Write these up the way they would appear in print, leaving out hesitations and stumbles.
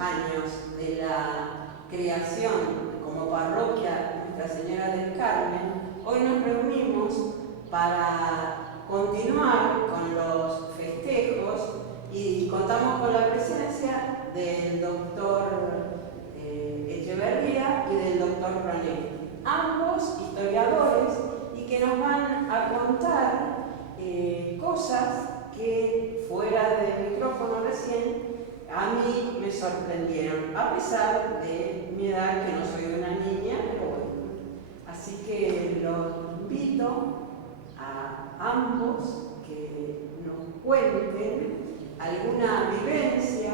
años de la creación como parroquia Nuestra Señora del Carmen, hoy nos reunimos para continuar con los festejos y contamos con la presencia del doctor Echeverría y del doctor Ronetti, ambos historiadores y que nos van a contar cosas que fuera del micrófono recién a mí me sorprendieron, a pesar de mi edad, que no soy una niña, pero bueno. Así que los invito a ambos que nos cuenten alguna vivencia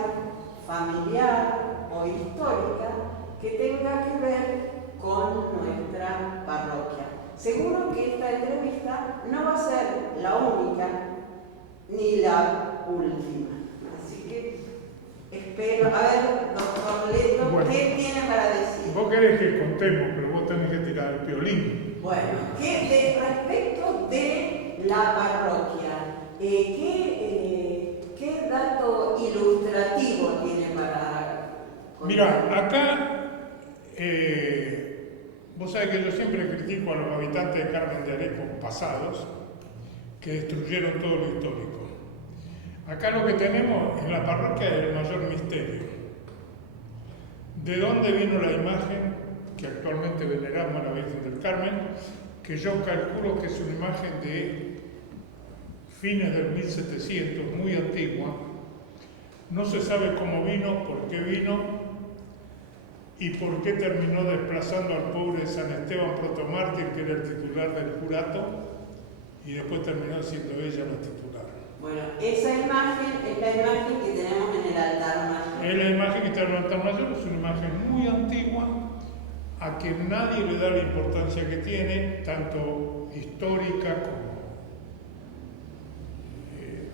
familiar o histórica que tenga que ver con nuestra parroquia. Seguro que esta entrevista no va a ser la única ni la última. Así que espero. A ver, doctor Leto, bueno, ¿qué tiene para decir? Vos querés que contemos, pero vos tenés que tirar el violín. Bueno, respecto de la parroquia, ¿qué dato ilustrativo tiene para contar? Mira, acá vos sabés que yo siempre critico a los habitantes de Carmen de Areco pasados que destruyeron todo lo histórico. Acá lo que tenemos en la parroquia es el mayor misterio. ¿De dónde vino la imagen que actualmente veneramos a la Virgen del Carmen? Que yo calculo que es una imagen de fines del 1700, muy antigua. No se sabe cómo vino, por qué vino y por qué terminó desplazando al pobre San Esteban Protomártir, que era el titular del curato, y después terminó siendo ella la titular. Bueno, esa imagen es la imagen que tenemos en el altar mayor. Es la imagen que está en el altar mayor, es una imagen muy antigua, a que nadie le da la importancia que tiene, tanto histórica como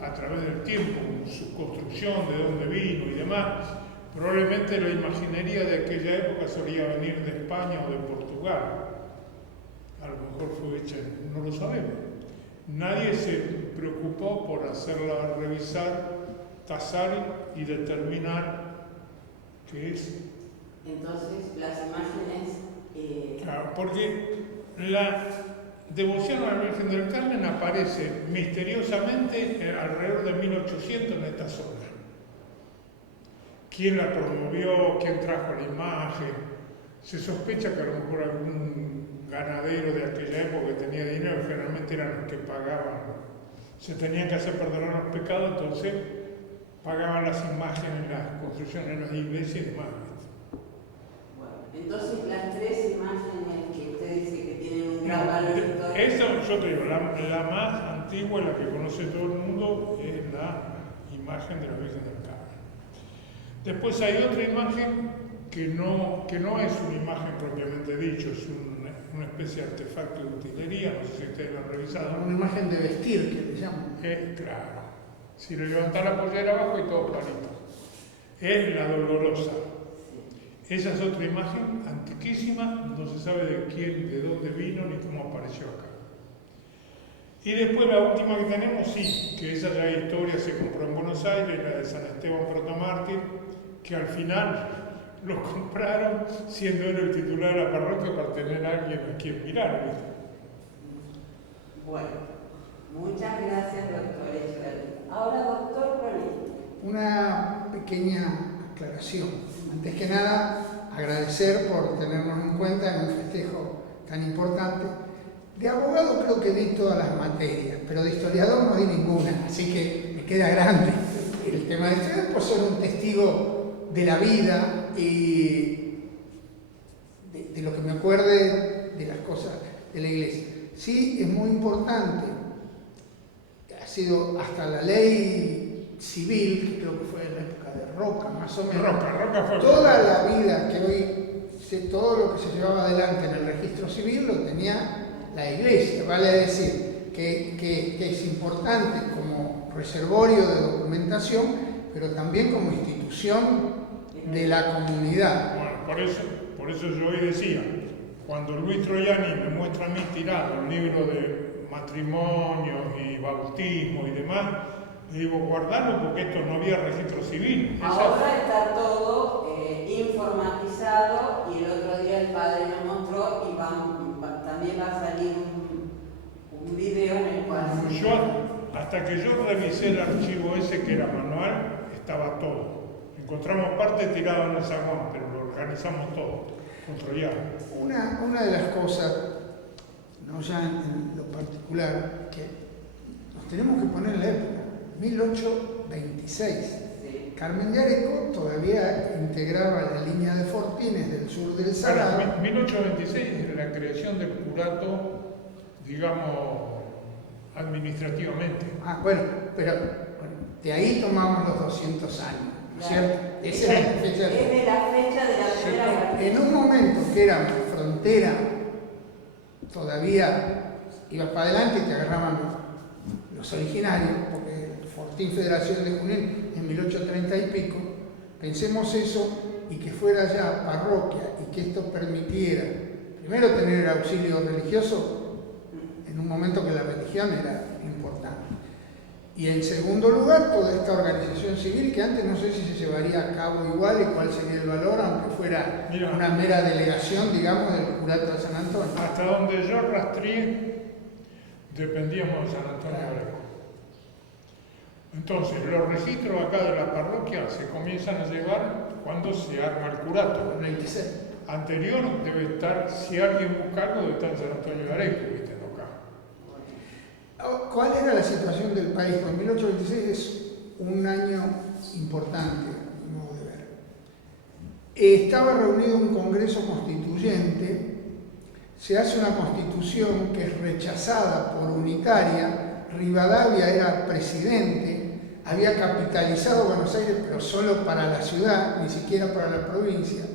a través del tiempo, su construcción, de dónde vino y demás. Probablemente la imaginería de aquella época solía venir de España o de Portugal. A lo mejor fue hecha, no lo sabemos. Nadie se preocupó por hacerla revisar, tasar y determinar qué es. Entonces, las imágenes... Claro, porque la devoción a la Virgen del Carmen aparece misteriosamente alrededor de 1800 en esta zona. ¿Quién la promovió? ¿Quién trajo la imagen? Se sospecha que a lo mejor algún ganadero de aquella época que tenía dinero, generalmente eran los que pagaban, se tenían que hacer perdonar los pecados, entonces pagaban las imágenes, las construcciones en las iglesias y demás. Bueno, entonces las tres imágenes que usted dice que tienen un gran valor histórico... Eso, yo te digo, la más antigua, la que conoce todo el mundo, es la imagen de la Virgen del Carmen. Después hay otra imagen que no es una imagen propiamente dicho, es una especie de artefacto de utilería, no sé si ustedes lo han revisado. Una imagen de vestir, que le llaman. Claro, si le levantás la pollera abajo y todo planito. Es la Dolorosa. Esa es otra imagen antiquísima, no se sabe de quién, de dónde vino, ni cómo apareció acá. Y después la última que tenemos, sí, que esa ya historia se compró en Buenos Aires, la de San Esteban Protomártir, que al final lo compraron siendo él el titular de la parroquia para tener a alguien a quien mirar, ¿viste? Bueno, muchas gracias, doctor Echeverría. Ahora, doctor Ronetti. Una pequeña aclaración. Antes que nada, agradecer por tenernos en cuenta en un festejo tan importante. De abogado creo que di todas las materias, pero de historiador no di ninguna, así que me queda grande el tema de historia. Pues soy un testigo de la vida y de lo que me acuerde de las cosas de la iglesia. Sí, es muy importante. Ha sido hasta la ley civil, que creo que fue en la época de Roca, más o menos. Roca fue. Toda la vida que hoy, todo lo que se llevaba adelante en el registro civil lo tenía la iglesia. Vale decir que es importante como reservorio de documentación, pero también como institución de la comunidad. Bueno, por eso yo hoy decía, cuando Luis Troiani me muestra a mí tirado el libro de matrimonios y bautismo y demás, le digo, guardalo porque esto no había registro civil. Ahora está todo video en el cual Hasta que yo revisé el archivo ese que era manual, estaba todo. Encontramos parte tirada en el zaguán, pero lo organizamos todo, controlado. Una de las cosas, no ya en lo particular, que nos tenemos que poner en la época, 1826. Carmen de Areco todavía integraba la línea de Fortines del sur del Salado. 1826 es la creación del curato, digamos, administrativamente. Bueno, pero de ahí tomamos los 200 años, ¿no es cierto? Esa es la fecha es de la fecha de la primera guerra. En un momento que era frontera, todavía ibas para adelante y te agarraban los originarios, porque Fortín Federación de Junín en 1830 y pico, pensemos eso y que fuera ya parroquia y que esto permitiera, primero tener el auxilio religioso, en un momento que la religión era importante. Y en segundo lugar, toda esta organización civil, que antes no sé si se llevaría a cabo igual y cuál sería el valor, aunque fuera una mera delegación, digamos, del curato de San Antonio. Hasta donde yo rastreé, dependíamos de San Antonio de Areco. Entonces, los registros acá de la parroquia se comienzan a llevar cuando se arma el curato. El 26. Anterior debe estar, si alguien busca algo, debe estar en San Antonio de Areco, ¿viste? ¿Cuál era la situación del país? Pues 1826 es un año importante, a mi modo de ver. Estaba reunido un Congreso Constituyente, se hace una constitución que es rechazada por unitaria, Rivadavia era presidente, había capitalizado Buenos Aires, pero solo para la ciudad, ni siquiera para la provincia.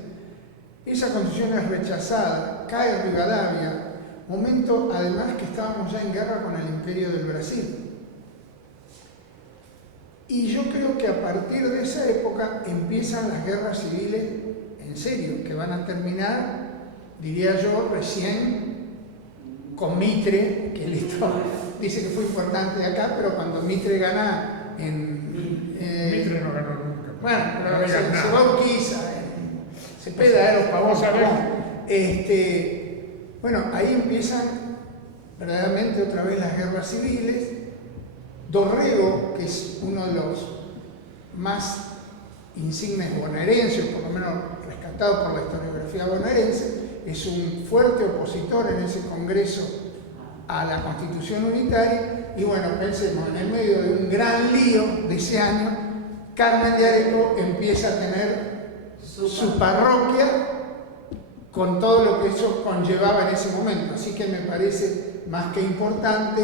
Esa constitución es rechazada, cae Rivadavia, momento además que estábamos ya en guerra con el Imperio del Brasil. Y yo creo que a partir de esa época empiezan las guerras civiles en serio, que van a terminar, diría yo, recién con Mitre, que listo, dice que fue importante acá, pero cuando Mitre gana en... Mitre no ganó nunca. Bueno, pero se bautiza, se peda los pavos. Bueno, ahí empiezan verdaderamente otra vez las guerras civiles. Dorrego, que es uno de los más insignes bonaerenses, por lo menos rescatado por la historiografía bonaerense, es un fuerte opositor en ese congreso a la Constitución unitaria. Y bueno, pensemos, en el medio de un gran lío de ese año, Carmen de Areco empieza a tener su parroquia con todo lo que eso conllevaba en ese momento. Así que me parece más que importante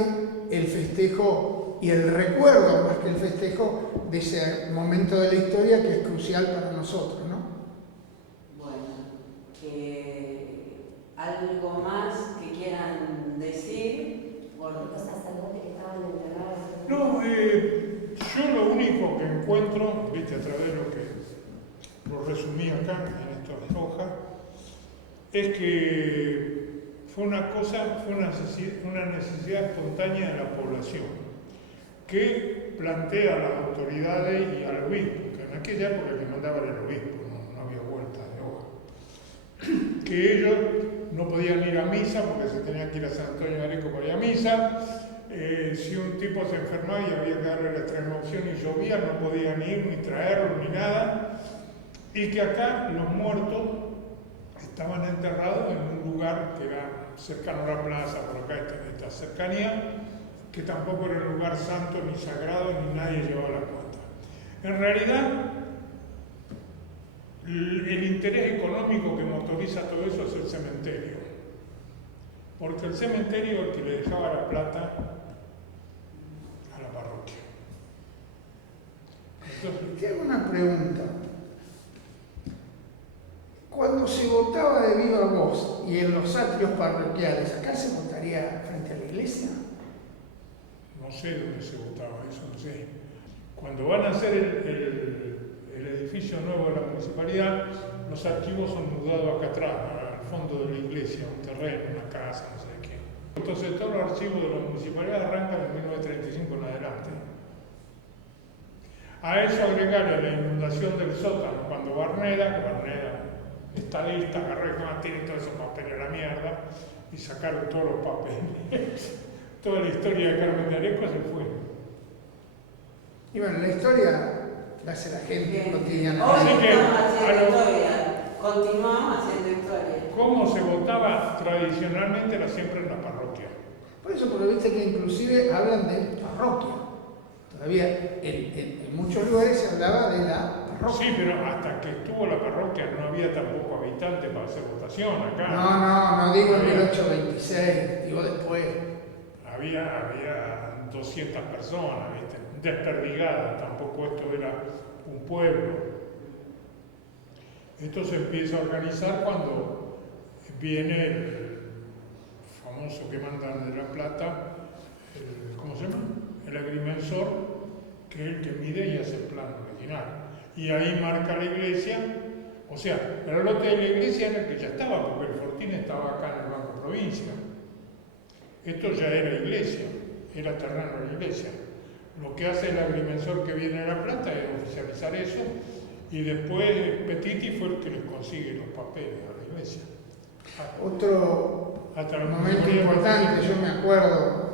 el festejo y el recuerdo, más que el festejo de ese momento de la historia que es crucial para nosotros, ¿no? Bueno, ¿algo más que quieran decir? Los sacerdotes que estaban enterrados. No, yo lo único que encuentro, viste, a través de lo que lo resumí acá en estas hojas, es que fue una necesidad espontánea de la población, que plantea a las autoridades y al obispo, que en aquella época que mandaba era el obispo, no había vuelta de hoja, que ellos no podían ir a misa porque se tenían que ir a San Antonio de Areco para ir a misa. Si un tipo se enfermaba y había que darle la extrema opción y llovía, no podían ir ni traerlo ni nada, y que acá los muertos estaban enterrados en un lugar que era cercano a la plaza, por acá esta cercanía, que tampoco era un lugar santo ni sagrado, ni nadie llevaba la cuenta. En realidad, el interés económico que motoriza todo eso es el cementerio, porque el cementerio es el que le dejaba la plata a la parroquia. Entonces, te hago una pregunta. Cuando se votaba de viva voz y en los atrios parroquiales, ¿acá se votaría frente a la iglesia? no sé dónde se votaba eso, no sé. Cuando van a hacer el edificio nuevo de la municipalidad, los archivos son mudados acá atrás, al fondo de la iglesia, un terreno, una casa, no sé qué. Entonces todos los archivos de la municipalidad arrancan en 1935 en adelante. A eso agregarle la inundación del sótano cuando Barneda está lista, agarró y tiene todos esos papeles a la mierda y sacaron todos los papeles. toda la historia de Carmen de Areco se fue. Y bueno, la historia la hace la gente Hoy cotidianamente. Así que, estamos haciendo a lo- historia, continuamos haciendo historia. ¿Cómo se votaba tradicionalmente? Era siempre en la parroquia. Por eso, porque viste que inclusive hablan de parroquia. Todavía en muchos lugares se hablaba de la parroquia. Sí, pero hasta que estuvo la parroquia no había tampoco habitantes para hacer votación acá. No digo en 1826, digo después. Había 200 personas, ¿viste? Desperdigadas, tampoco esto era un pueblo. Esto se empieza a organizar cuando viene el famoso que mandan de La Plata, ¿cómo se llama? El agrimensor, que es el que mide y hace el plan original. Y ahí marca la iglesia, o sea, el lote de la iglesia era el que ya estaba, porque el fortín estaba acá en el Banco Provincia. Esto ya era iglesia, era terreno de la iglesia. Lo que hace el agrimensor que viene a La Plata es oficializar eso, y después Petiti fue el que les consigue los papeles a la iglesia. Otro Hasta el momento importante, yo me acuerdo,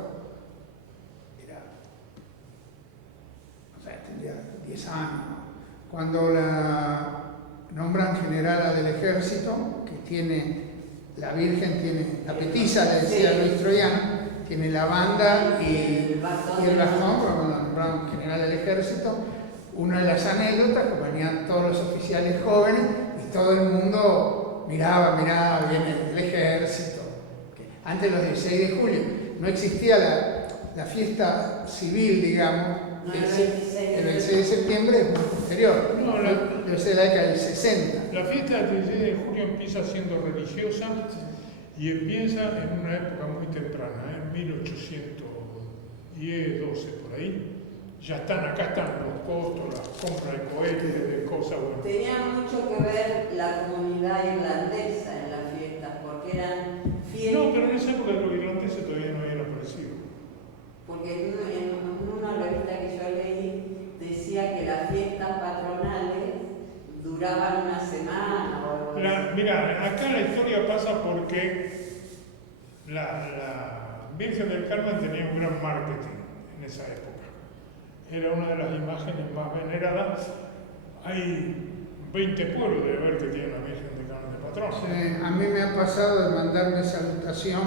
tendría 10 años, cuando la nombran generala del ejército, que tiene, la Virgen tiene, la petiza, le decía Luis Troyán, tiene la banda y el bastón, cuando la nombraron general del ejército. Una de las anécdotas, que venían todos los oficiales jóvenes y todo el mundo miraba, viene el ejército. Antes los 16 de julio no existía la fiesta civil, digamos. No, El 26 de septiembre es muy posterior, No, debe ser la década del 60. La fiesta del 16 de julio empieza siendo religiosa y empieza en una época muy temprana, en 1810, 12 por ahí. Ya acá están los costos, la compra de cohetes, de cosas buenas. Tenía mucho que ver la comunidad irlandesa en las fiestas, porque eran fiestas. No, pero en esa época los irlandeses todavía no habían aparecido. Porque en una revista que yo leí decía que las fiestas patronales duraban una semana o algo así. Mira, acá la historia pasa porque la Virgen del Carmen tenía un gran marketing en esa época. Era una de las imágenes más veneradas. Hay 20 pueblos de ver que tienen la Virgen del Carmen de patrón. Sí, a mí me ha pasado de mandarme salutación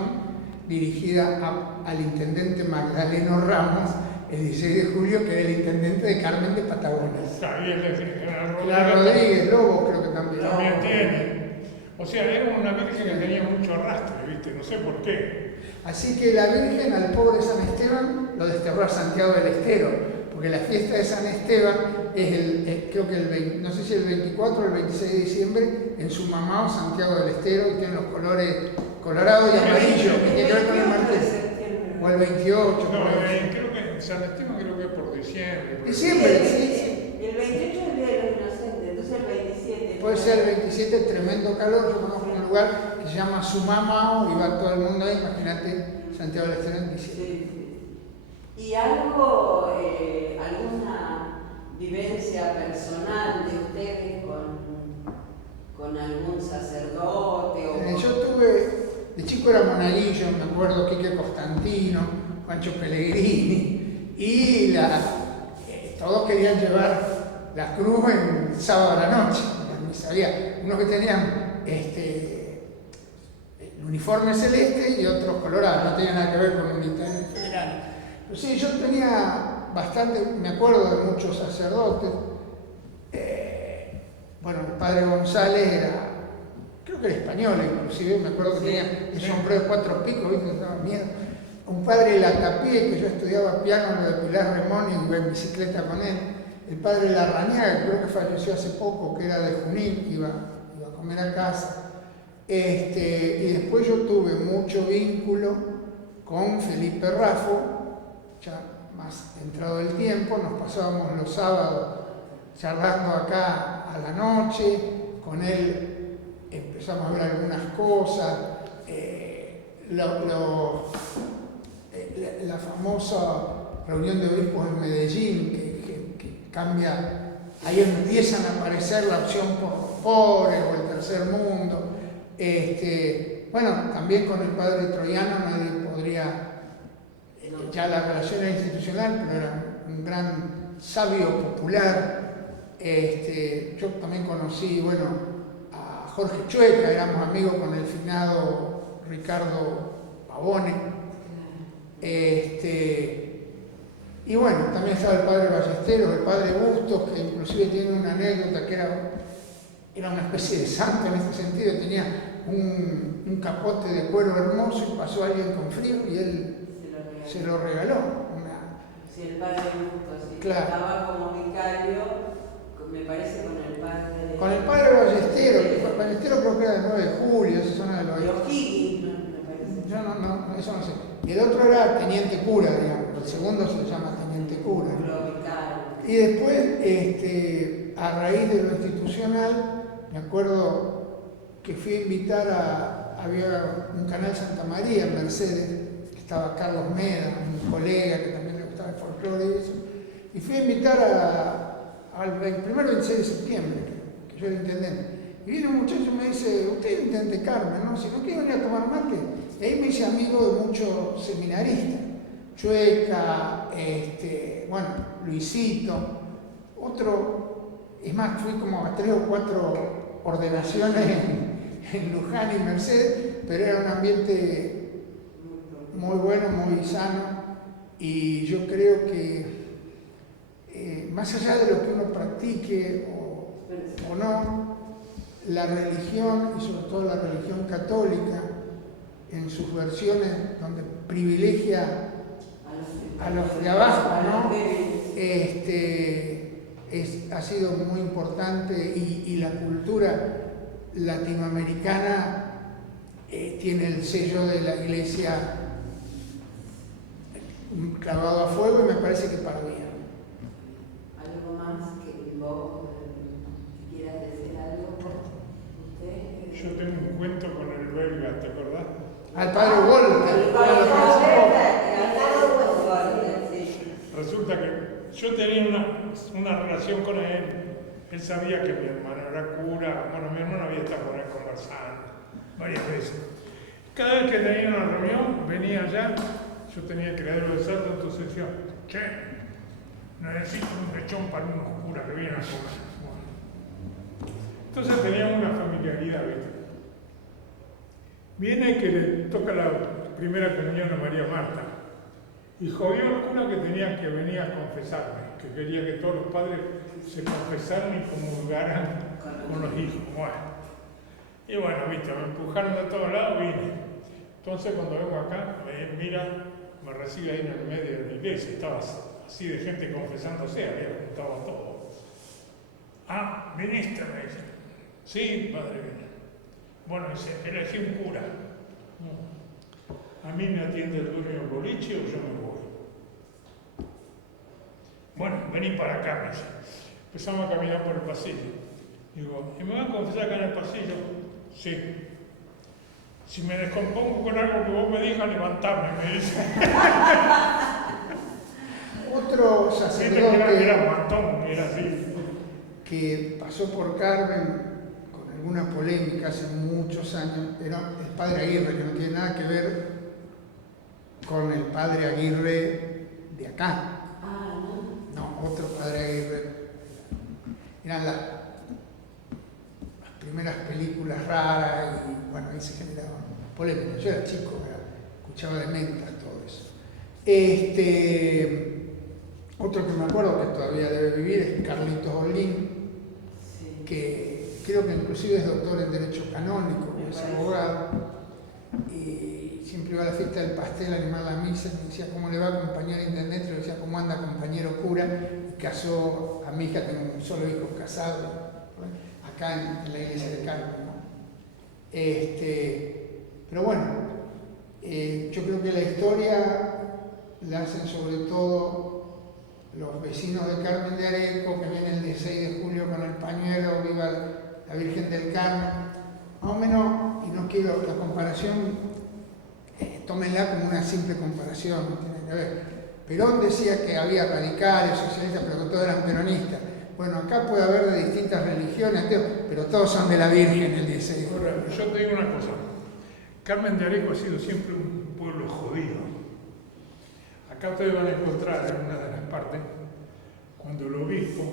dirigida al intendente Magdaleno Ramos el 16 de julio, que era el intendente de Carmen de Patagones. Está bien, el general La Rodríguez Lobo creo que también. también tiene. O sea, era una Virgen que tenía mucho arrastre, ¿viste? No sé por qué. Así que la Virgen al pobre San Esteban lo desterró a Santiago del Estero, porque la fiesta de San Esteban es creo que no sé si el 24 o el 26 de diciembre, en su mamá Santiago del Estero, y tiene los colores colorado y amarillo, que tiene que ver con el martes. O el 28. No, por ahí. creo que San Esteban creo que es por diciembre. Diciembre, sí. El 28 es el Día de los Inocentes, entonces el 27. Puede ser el 27, tremendo calor. Yo conozco un lugar que se llama Sumamao y va todo el mundo ahí. Imagínate Santiago del Estero en diciembre. Sí. ¿Y algo, alguna vivencia personal de ustedes con algún sacerdote? Yo tuve, de chico era monaguillo, me acuerdo, Quique Constantino, Pancho Pellegrini, y todos querían llevar la cruz en sábado a la noche. Había unos que tenían el uniforme celeste y otros colorados, no tenía nada que ver con unitarios federales. Pero sí, yo tenía bastante, me acuerdo de muchos sacerdotes. Bueno, el padre González era, creo que era español inclusive, me acuerdo que tenía el sombrero de 4 picos, ¿viste? Daba miedo. Un padre Latapié, que yo estudiaba piano en lo de Pilar Remón y iba en bicicleta con él. El padre Larrañaga, que creo que falleció hace poco, que era de Junín, que iba a comer a casa. Y después yo tuve mucho vínculo con Felipe Raffo, ya más entrado el tiempo, nos pasábamos los sábados charlando acá a la noche, con él empezamos a ver algunas cosas, la famosa reunión de obispos en Medellín, que cambia, ahí empiezan a aparecer la opción por los pobres o el tercer mundo. Bueno, también con el padre Troyano nadie podría ya la relación era institucional, pero era un gran sabio popular. Yo también conocí, bueno, a Jorge Chueca, éramos amigos con el finado Ricardo Pavone. Y bueno, también estaba el padre Ballesteros, el padre Bustos, que inclusive tiene una anécdota que era una especie de santo en este sentido, tenía un capote de cuero hermoso y pasó alguien con frío y él se lo regaló. Sí, el padre Bustos, sí. Claro. Estaba como vicario, me parece, con el padre... Con el padre Ballesteros, el Ballesteros creo que era del 9 de julio, esa zona del oeste. Los Higgins, me parece. Yo no, eso no sé. Y el otro era teniente cura, digamos, el segundo se llama teniente cura. Lo vicario. Y después, a raíz de lo institucional, me acuerdo que fui a invitar había un canal Santa María en Mercedes, que estaba Carlos Meda, un colega que también le gustaba el folclore y eso, y fui a invitar al primero 26 de septiembre, que yo era intendente. Y viene un muchacho y me dice, usted es intendente Carmen, ¿no? Si no quiere venir a tomar mate. Y ahí me hice amigo de muchos seminaristas, Chueca, bueno, Luisito, otro, es más, fui como a 3 o 4 ordenaciones en Luján y Mercedes, pero era un ambiente muy bueno, muy sano, y yo creo que más allá de lo que uno practique o no, la religión, y sobre todo la religión católica, en sus versiones donde privilegia a los de abajo, ¿no? Ha sido muy importante, y la cultura latinoamericana tiene el sello de la Iglesia clavado a fuego, y me parece que para bien. ¿Algo más que vos quieras decir algo? ¿Usted? Yo tengo un cuento con el belga, ¿te acordás? Al padre Walter. Resulta que yo tenía una relación con él. Él sabía que mi hermano era cura. Bueno, mi hermano había estado con él conversando varias veces. Cada vez que tenía una reunión, venía allá, yo tenía criadero de cerdo, entonces decía, che, necesito un lechón para unos curas que vienen a comer. Bueno. Entonces teníamos una familiaridad, ¿viste? Viene que le toca la primera comunión a María Marta. Y jodió al cura que tenía que venir a confesarme, que quería que todos los padres se confesaran y comulgaran con los hijos. Bueno. Y bueno, viste, me empujaron de todos lados, vine. Entonces cuando vengo acá, mira, me recibe ahí en el medio de la iglesia, estaba así de gente confesándose, había juntado todo. Ah, viniste, me dice. Sí, padre, vine. Bueno, dice, elegí un cura. A mí me atiende el dueño del boliche o yo me voy. Bueno, vení para acá, me dice. Empezamos a caminar por el pasillo. Digo, ¿y me van a confesar acá en el pasillo? Sí. Si me descompongo con algo que vos me digas, levantame, me dice. Otro sacerdote era matón, era así. Que pasó por Carmen con alguna polémica hace muchos años, era el padre Aguirre, que no tiene nada que ver con el padre Aguirre de acá. No, otro padre Aguirre. Eran las primeras películas raras, y bueno, ahí se generaban polémicas. Yo era chico, escuchaba de Menta, todo eso. Otro que me acuerdo que todavía debe vivir es Carlitos Olín, que creo que inclusive es doctor en Derecho Canónico, es abogado, y siempre iba a la fiesta del pastel a animar la misa, y me decía cómo le va, compañero intendente, le decía cómo anda, compañero cura, y casó a mi hija, tengo un solo hijo casado, acá en la iglesia de Carmen, ¿no? Pero bueno, yo creo que la historia la hacen sobre todo los vecinos de Carmen de Areco, que vienen el 16 de julio con el pañuelo, viva la Virgen del Carmen, más o menos, y no quiero la comparación, tómenla como una simple comparación, no tiene que ver. Perón decía que había radicales, socialistas, pero que todos eran peronistas. Bueno, acá puede haber de distintas religiones, pero todos son de la Virgen el 16 de julio. Yo te digo una cosa, Carmen de Areco ha sido siempre un pueblo jodido. acá ustedes van a encontrar en una de las partes, cuando el obispo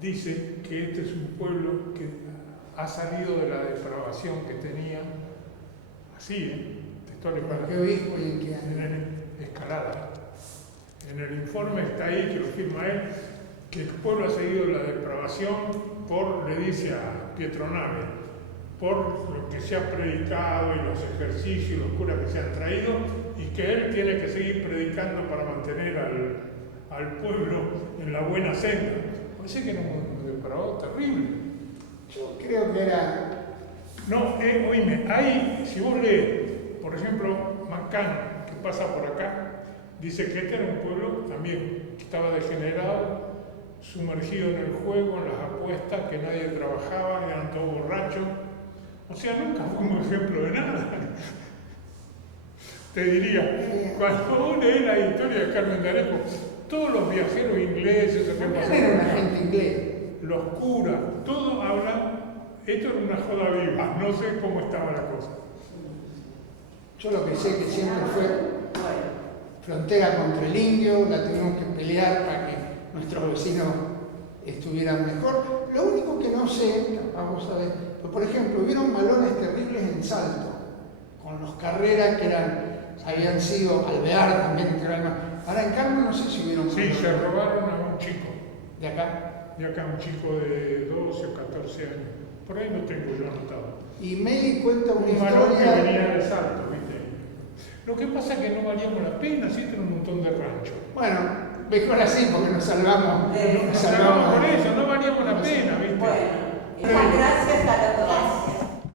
dice que este es un pueblo que ha salido de la depravación que tenía, así, textuales para ¿Qué obispo y en qué en año? el Escalada. En el informe está ahí, que lo firma él, que el pueblo ha seguido la depravación por, le dice a Pietro Nave, por lo que se ha predicado y los ejercicios, los curas que se han traído, y que él tiene que seguir predicando para mantener al pueblo en la buena senda. Parece que era un depravado terrible. Yo creo que era... No, oíme, ahí, si vos lees, por ejemplo, Macano, que pasa por acá, dice que este era un pueblo también que estaba degenerado, sumergido en el juego, en las apuestas, que nadie trabajaba, eran todos borrachos. O sea, nunca fue un ejemplo de nada. Te diría, cuando uno lee la historia de Carmen de Areco, todos los viajeros ingleses, que ¿Quién pasaron era un acá, agente inglés? los curas, todos hablan, esto era una joda viva, no sé cómo estaba la cosa. Yo lo que sé que siempre fue Bueno, frontera contra el indio, la tuvimos que pelear para que nuestros vecinos estuvieran mejor. Lo único que no sé, vamos a ver, pues por ejemplo, hubieron malones terribles en Salto, con los Carreras que habían sido Alvear también, que eran... Ahora en Carmen no sé si hubieron Sí, malones. se robaron a un chico, De acá. un chico de 12 o 14 años. Por ahí lo tengo yo anotado. Y Meli cuenta una Un varón que historia... venía de Salto, ¿viste? Lo que pasa es que no valíamos la pena, sí tiene un montón de ranchos. Bueno, mejor así porque nos salvamos. Nos salvamos por eso, no